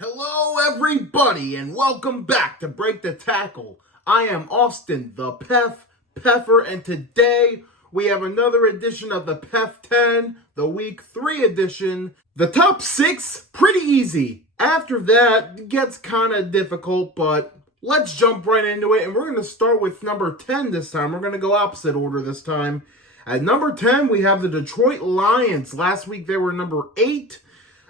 Hello, everybody, and welcome back to Break the Tackle. I am Austin, the Peffer, and today we have another edition of the PEF 10, the Week 3 edition. The top 6, pretty easy. After that, it gets kind of difficult, but let's jump right into it, and we're going to start with number 10 this time. We're going to go opposite order this time. At number 10, we have the Detroit Lions. Last week, they were number 8.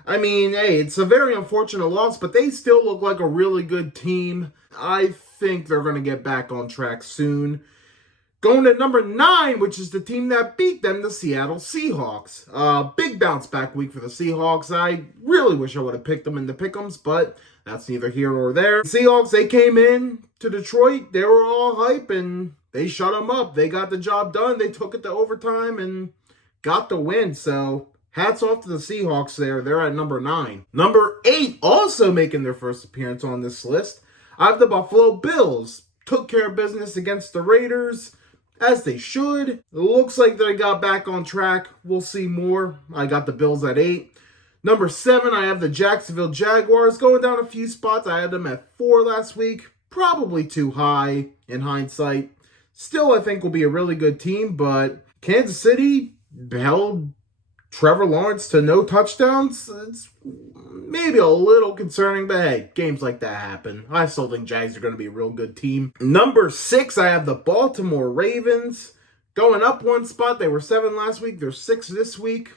I mean, hey, it's a very unfortunate loss, but they still look like a really good team. I think they're going to get back on track soon. Going to number 9, which is the team that beat them, the Seattle Seahawks. Big bounce back week for the Seahawks. I really wish I would have picked them in the pick'ems, but that's neither here nor there. The Seahawks, they came in to Detroit. They were all hype, and they shut them up. They got the job done. They took it to overtime and got the win, so hats off to the Seahawks there. They're at number 9. Number 8, also making their first appearance on this list, I have the Buffalo Bills. Took care of business against the Raiders, as they should. It looks like they got back on track. We'll see more. I got the Bills at 8. Number 7, I have the Jacksonville Jaguars. Going down a few spots. I had them at 4 last week. Probably too high in hindsight. Still, I think will be a really good team, but Kansas City held Trevor Lawrence to no touchdowns. It's maybe a little concerning, but hey, games like that happen. I still think Jags are going to be a real good team. Number 6, I have the Baltimore Ravens. Going up one spot. They were 7 last week. They're 6 this week.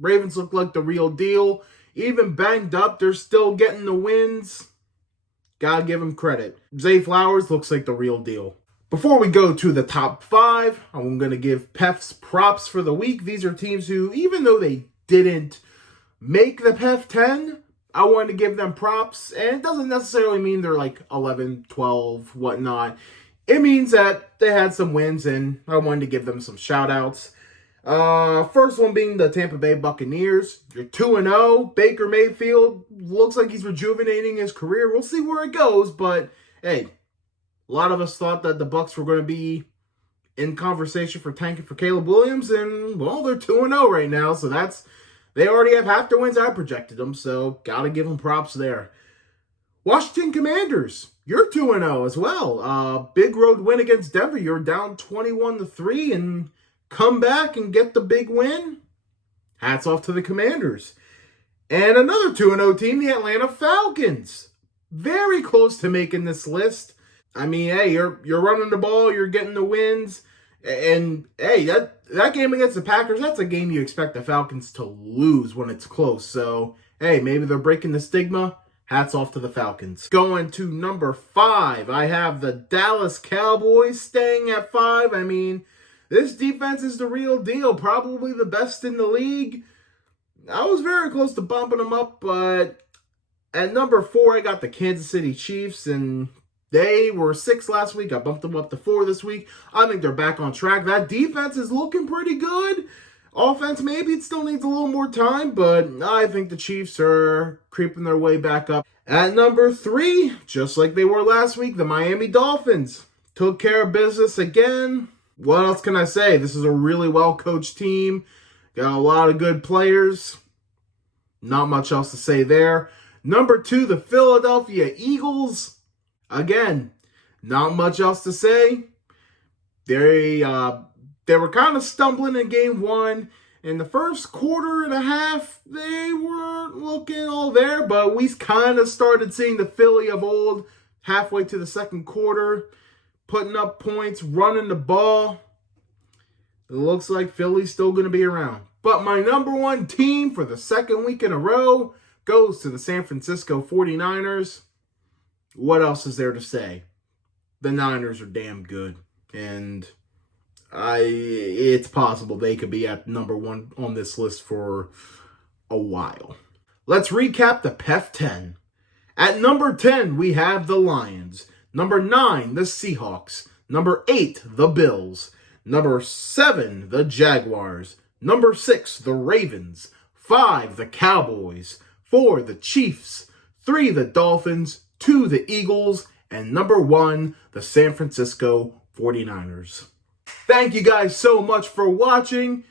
Ravens look like the real deal. Even banged up, they're still getting the wins. Gotta give them credit. Zay Flowers looks like the real deal. Before we go to the top 5, I'm going to give PEF's props for the week. These are teams who, even though they didn't make the PEF 10, I wanted to give them props. And it doesn't necessarily mean they're like 11, 12, whatnot. It means that they had some wins, and I wanted to give them some shout-outs. First one being the Tampa Bay Buccaneers. You're 2-0. Baker Mayfield looks like he's rejuvenating his career. We'll see where it goes, but hey, a lot of us thought that the Bucs were going to be in conversation for tanking for Caleb Williams, and, well, they're 2-0 right now, so they already have half their wins. I projected them, so gotta give them props there. Washington Commanders, you're 2-0 as well. Big road win against Denver. You're down 21-3 and come back and get the big win. Hats off to the Commanders. And another 2-0 team, the Atlanta Falcons. Very close to making this list. I mean, hey, you're running the ball, you're getting the wins, and hey, that game against the Packers, that's a game you expect the Falcons to lose when it's close. So, hey, maybe they're breaking the stigma. Hats off to the Falcons. Going to number 5, I have the Dallas Cowboys staying at 5. I mean, this defense is the real deal, probably the best in the league. I was very close to bumping them up, but at number 4, I got the Kansas City Chiefs, and they were 6 last week. I bumped them up to 4 this week. I think they're back on track. That defense is looking pretty good. Offense, maybe it still needs a little more time, but I think the Chiefs are creeping their way back up. At number 3, just like they were last week, the Miami Dolphins took care of business again. What else can I say? This is a really well-coached team. Got a lot of good players. Not much else to say there. Number 2, the Philadelphia Eagles. Again, not much else to say. They were kind of stumbling in game 1. In the first quarter and a half, they weren't looking all there, but we kind of started seeing the Philly of old halfway to the second quarter, putting up points, running the ball. It looks like Philly's still going to be around. But my number 1 team for the second week in a row goes to the San Francisco 49ers. What else is there to say? The Niners are damn good, and it's possible they could be at number 1 on this list for a while. Let's recap the PEF 10. At number 10, we have the Lions. Number 9, the Seahawks. Number 8, the Bills. Number 7, the Jaguars. Number 6, the Ravens. 5, the Cowboys. 4, the Chiefs. 3, the Dolphins. 2, the Eagles, and number 1, the San Francisco 49ers. Thank you guys so much for watching.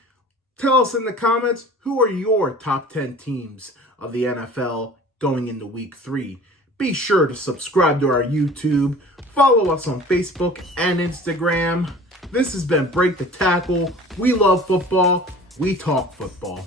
Tell us in the comments, who are your top 10 teams of the NFL? going into week 3. Be sure to subscribe to our YouTube, follow us on Facebook and Instagram. This has been Break the Tackle. We love football. We talk football.